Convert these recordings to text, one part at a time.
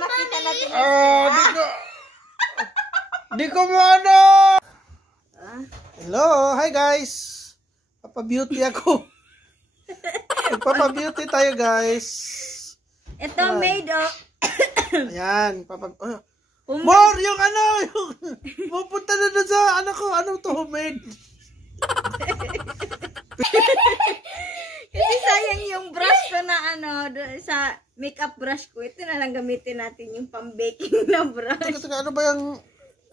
makita natin. Di ko mo ano. Hello, hi guys. Papa-beauty ako. Papa-beauty tayo guys. Ito made of. Ayan, More yung ano, yung pupunta na doon sa ano ko, ano to, homemade. Kasi sayang yung brush ko na ano, sa makeup brush ko. Ito na lang gamitin natin yung pang-baking na brush. Teka, ano ba yung,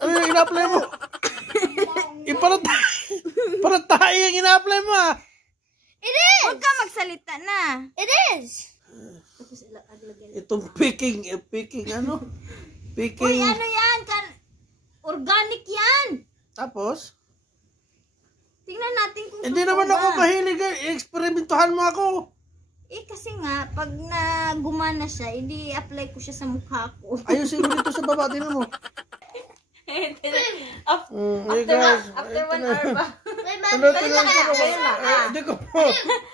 ano yung ina-apply mo? Parang tayo yung ina-apply mo ah. It is! Huwag ka magsalita na. It is! Itong picking ano? Picking. Uy, ano yan? Organic yan! Tapos? Tingnan natin kung hindi naman ako mahilig. Eksperimentuhan mo ako. Eh kasi nga, pag gumana siya, hindi apply ko siya sa mukha ko. Ayusin mo dito sa baba, tingnan mo. After 1 hour ba?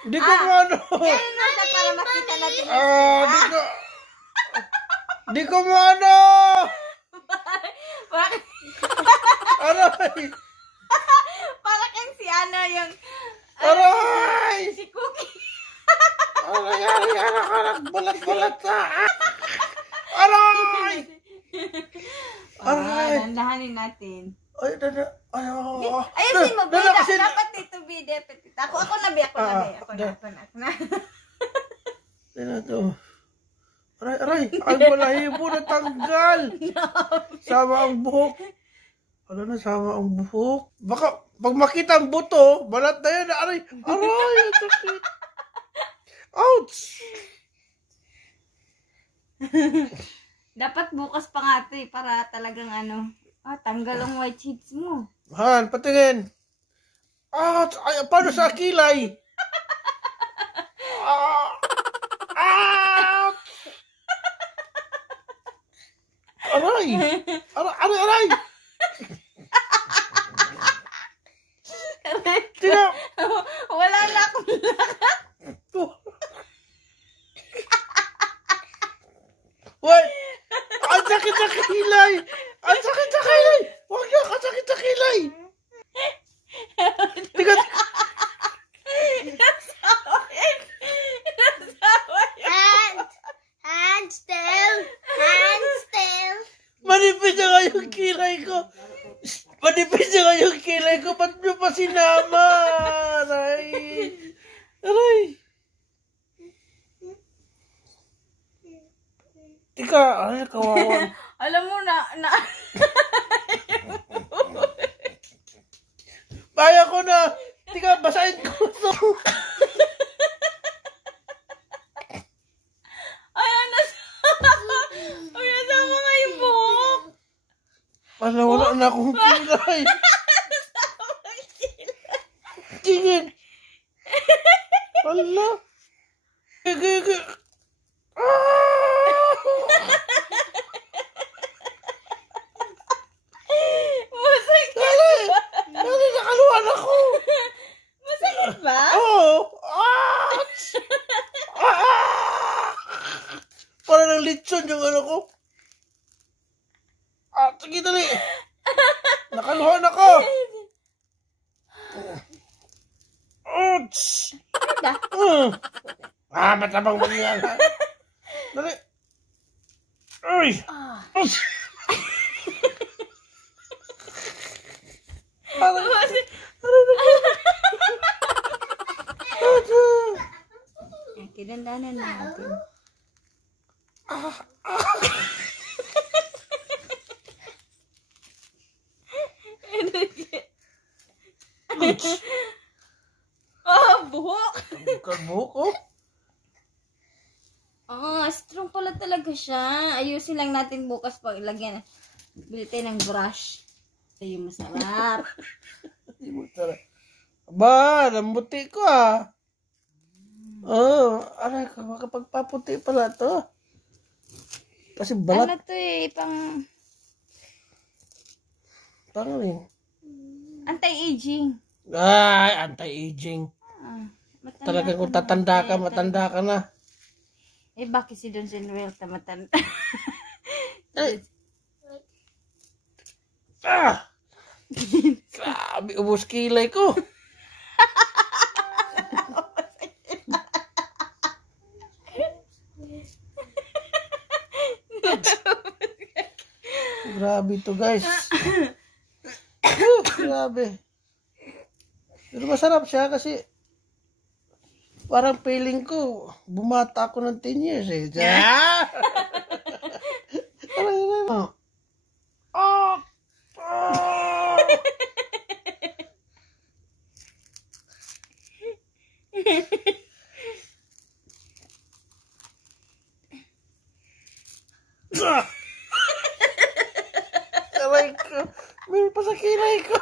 Hindi ko ano. Para makita natin. Di ko mo ano. Aray. Para kang si ano yung Aray. si Cookie. Aray. Balat sa. Aray. Aray. Dandahanin natin. Ayusin mo, Bida. Dapat dito, Bida. Ako na. Tingnan to. Aray. Ay, balahibo na tanggal. Sama ang buhok. Ano na, sama ang buhok. Baka, pag makita ang buto, balat na yan. Aray. Ang sakit. Ouch. Dapat bukas pa nga ito para talagang ano. Tanggal ang white sheets mo. Han, patingin. Ouch. Ay, paano sa kilay? Aray! Tingnan! Wala na akong lakas. Wait! Ang sakit sa kilay! Ang sakit sa kilay! Huwag niya! Ang sakit sa kilay! Tingnan! Hand still. Manipis na nga yung kilay ko. Ba't nyo pa sinama? Aray. Tika, ay, kawawan. Alam mo na. Baya ko na. Tika, basahin ko. Nasama nga yung buhok. Wala na akong kilay. Tingin. Wala. Gigi. Masakit ba? Nakaluhan ako. Masakit ba? Oo. Parang ng litson yung ano ko. Sige dali. Nakaluhan ako. Ouch. Matabang ba niya? Dali. Uy. Kinandanan natin. Buhok. Bukan buhok ko. Strong pala talaga siya. Ayusin lang natin bukas pag ilagyan. Bili tayo ng brush. Ito yung masarap. Ba, lambuti ko ah. Aray, makapagpaputi pala to. Kasi balat. Ano to Pang rin. Anti-aging. Ay, anti-aging. Talaga kung matanda ka na. Bakit si Don Sinuel matanda? Ay. Ah! Grabe, ubos kilay ko. Grabe to guys. Grabe. Pero masarap siya kasi parang feeling ko bumata ako ng 10 years eh. Yeah! Oh. Oh. Oh. Aray ko. Meron pa sa kilay ko.